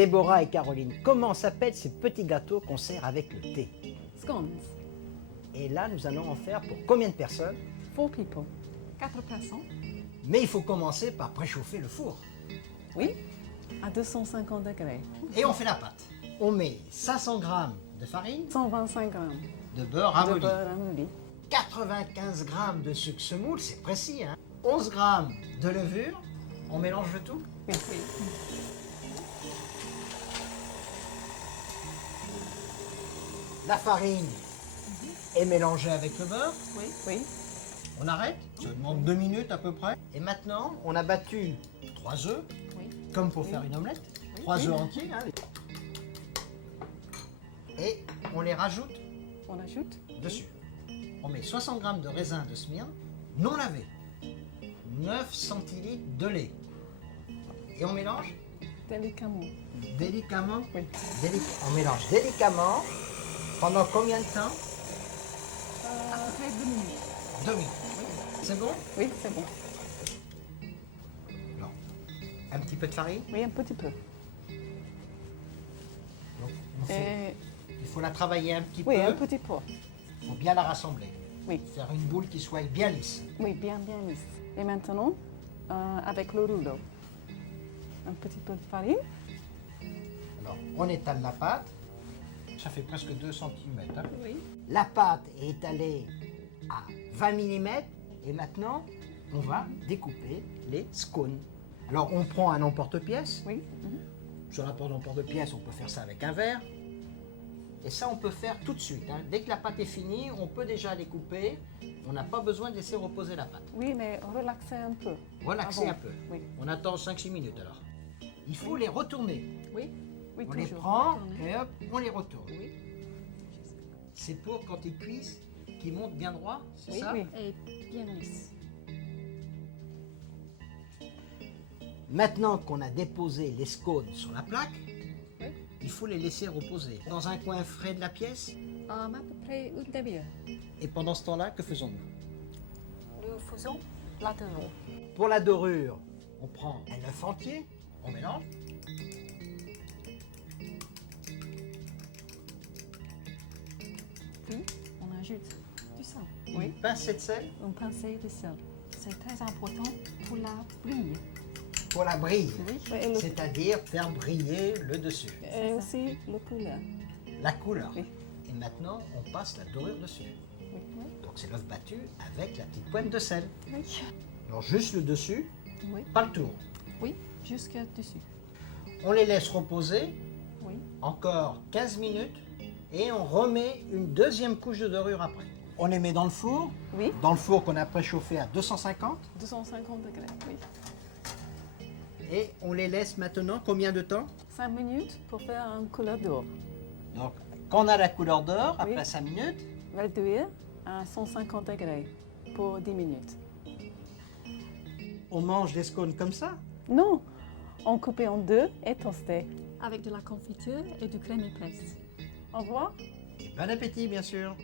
Déborah et Caroline, comment s'appellent ces petits gâteaux qu'on sert avec le thé? Scones. Et là, nous allons en faire pour combien de personnes? 4 people. 4 personnes. Mais il faut commencer par préchauffer le four. Oui. À 250 degrés. Et on fait la pâte. On met 500 g de farine, 125 grammes de beurre de ramolli, beurre ramolli. 95 g de sucre semoule, c'est précis, hein, 11 g de levure. On mélange le tout. Oui. La farine est mélangée avec le beurre. Oui. On arrête, ça demande 2 minutes à peu près. Et maintenant, on a battu 3 œufs, Oui. comme pour faire une omelette. 3 œufs entiers. Hein. Et on les rajoute On ajoute dessus. On met 60 g de raisin de Smyrne, non lavé. 9 centilitres de lait. Et on mélange délicatement. délicatement. Oui. On mélange délicament. Pendant combien de temps? À peu près 2 minutes. 2 minutes. C'est bon? Oui, c'est bon. Non. Un petit peu de farine. Oui, un petit peu. Donc, il faut la travailler un petit Oui, peu. un petit peu. Il faut bien la rassembler. Oui. Faire une boule qui soit bien lisse. Oui, bien lisse. Et maintenant, avec le rouleau, un petit peu de farine. Alors, on étale la pâte. Ça fait presque 2 cm. Oui. La pâte est étalée à 20 mm. Et maintenant, on va découper les scones. Alors, on prend un emporte-pièce. Oui. Sur l'emporte-pièce, on peut faire ça avec un verre. Et ça, on peut faire tout de suite. Hein. Dès que la pâte est finie, on peut déjà les couper. On n'a pas besoin de laisser reposer la pâte. Oui, mais relaxer un peu. Relaxer Ah bon? un peu. Oui. On attend 5-6 minutes alors. Il faut les retourner. Oui. Oui, On les toujours. prend Retourner. et hop, on les retourne. Oui. C'est pour quand ils cuisent, qu'ils montent bien droit, c'est Oui, ça? oui. Et bien lisse. Maintenant qu'on a déposé les scones sur la plaque, Oui. il faut les laisser reposer dans un coin frais de la pièce. À peu près une demi-heure. Et pendant ce temps-là, que faisons-nous? Nous faisons la dorure. Pour la dorure, on prend un œuf entier, on mélange. Puis, on ajoute du sel. Une pincée de sel Une pincée de sel. C'est très important pour la brille. pour la brille. Oui. Et, C'est-à-dire faire briller le dessus. et aussi le couleur. La couleur. Oui. Et maintenant, on passe la dorure dessus. Oui. Donc c'est l'œuf battu avec la petite pointe de sel. Oui. Alors juste le dessus, Oui. pas le tour. Oui. Jusqu'à dessus. On les laisse reposer Oui. encore 15 minutes et on remet une deuxième couche de dorure après. On les met dans le four, Oui. dans le four qu'on a préchauffé à 250 250 degrés. Oui. et on les laisse maintenant combien de temps? 5 minutes pour faire une couleur d'or. Donc quand on a la couleur d'or, après Oui. 5 minutes, Réduire à 150 degrés pour 10 minutes. on mange des scones comme ça. Non, on coupe en deux et toasté. Avec de la confiture et du crème épaisse. Au revoir. Et bon appétit bien sûr.